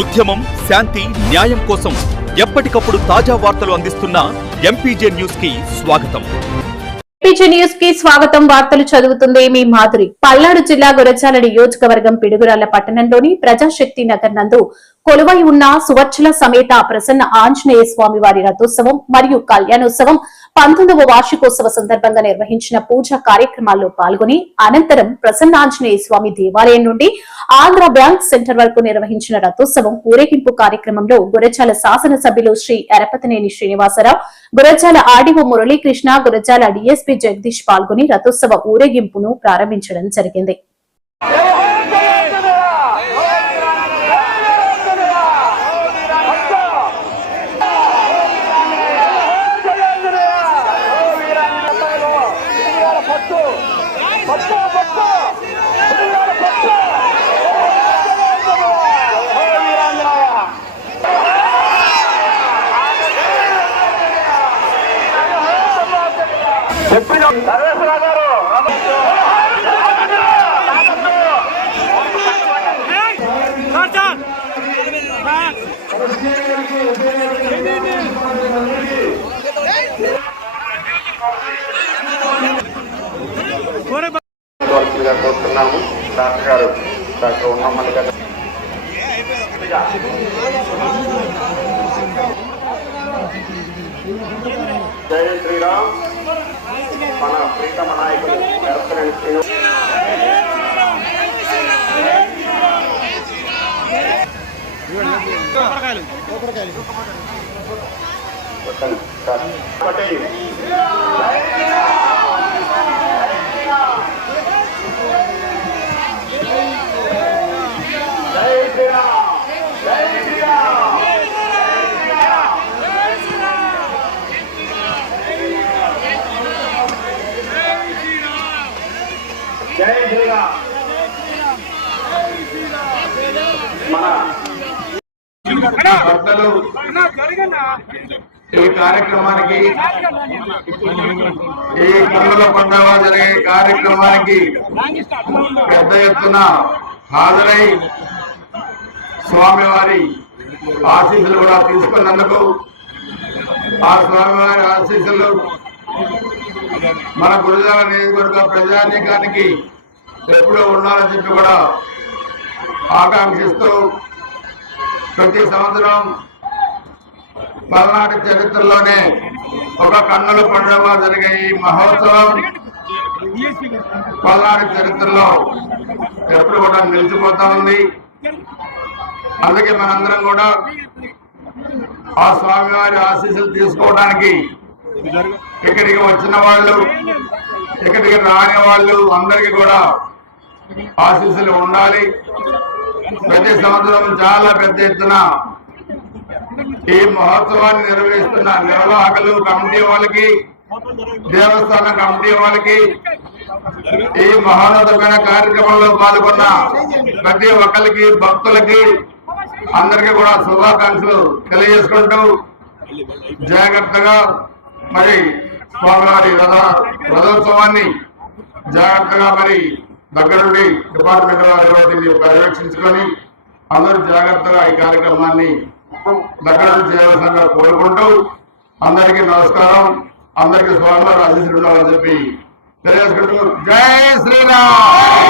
ఉద్యమం శాంతి న్యాయం కోసం ఎప్పటికప్పుడు తాజా వార్తలు అందిస్తున్న ఎంపీజే న్యూస్కి స్వాగతం. న్యూస్కి స్వాగతం. వార్తలు చదువుతుంది మీ మాధురి పల్నాడు జిల్లా గురజాల నియోజకవర్గం పిడుగురాల పట్టణంలోని ప్రజాశక్తి నగర్ నందు కొలువై ఉన్న సువర్చల సమేత ప్రసన్న ఆంజనేయ స్వామి వారి రథోత్సవం మరియు కళ్యాణోత్సవం పంతొమ్మిదవ వార్షికోత్సవ సందర్భంగా నిర్వహించిన పూజా కార్యక్రమాల్లో పాల్గొని అనంతరం ప్రసన్నాంజనేయ స్వామి దేవాలయం నుండి ఆంధ్ర బ్యాంక్ సెంటర్ వరకు నిర్వహించిన రథోత్సవం ఊరేగింపు కార్యక్రమంలో గురజాల శాసనసభ్యులు శ్రీ ఎరపతినేని శ్రీనివాసరావు గురజాల ఆర్డీఓ మురళీకృష్ణ గురజాల డిఎస్పీ జగదీష్ పాల్గొని రథోత్సవ ఊరేగింపును ప్రారంభించడం జరిగింది. 박수! 박수 박수! 나를 사랑하러 재미있는 కోరుతుందిగా కోరుతున్నాము. డాక్టర్ గారు డాక్టర్ ఉన్నామని గారు. జై శ్రీరామ్. మన ప్రీతమ నాయకుడు ఎరపతినేని శ్రీను పటేల్ జై శ్రీరామ్. మన ఈ కార్యక్రమానికి ఈ కన్నుల పండుగ జరిగే కార్యక్రమానికి పెద్ద ఎత్తున హాజరై స్వామివారి ఆశీస్సులు కూడా తీసుకున్నందుకు ఆ స్వామివారి ఆశీస్సులు మన గురుజాల నియోజకవర్గ ప్రజానీకానికి ఎప్పుడూ ఉండాలని చెప్పి కూడా ఆకాంక్షిస్తూ ప్రతి సంవత్సరం పల్నాడు చరిత్రలోనే ఒక కన్నుల పండుగ జరిగే ఈ మహోత్సవం పల్నాడు చరిత్రలో ఎప్పుడు కూడా నిలిచిపోతా ఉంది. అందుకే మనందరం కూడా ఆ స్వామివారి ఆశీస్సులు తీసుకోవడానికి ఇక్కడికి వచ్చిన వాళ్ళు ఇక్కడికి రాని వాళ్ళు అందరికీ కూడా ఆశీస్సులు ఉండాలి. ప్రతి సంవత్సరం చాలా పెద్ద ఎత్తున ఈ మహోత్సవాన్ని నిర్వహిస్తున్న నిర్వాహకులు కమిటీ వాళ్ళకి దేవస్థాన కమిటీ వాళ్ళకి ఈ మహోన్నతమైన కార్యక్రమంలో పాల్గొన్న ప్రతి ఒక్కరికి భక్తులకి అందరికీ కూడా శుభాకాంక్షలు తెలియజేసుకుంటూ జాగ్రత్తగా మరి స్వామివారి రథ రథోత్సవాన్ని జాగ్రత్తగా మరి దగ్గరుండి డిపార్ట్మెంట్ వారి వాటిని పర్యవేక్షించుకొని అందరూ జాగ్రత్తగా ఈ కార్యక్రమాన్ని దగ్గర చేయాల్సిందిగా కోరుకుంటూ అందరికీ నమస్కారం. అందరికీ స్వామివారు ఆశీస్సులు ఉండాలని చెప్పి తెలియజేసుకుంటూ జై జై శ్రీరామ్!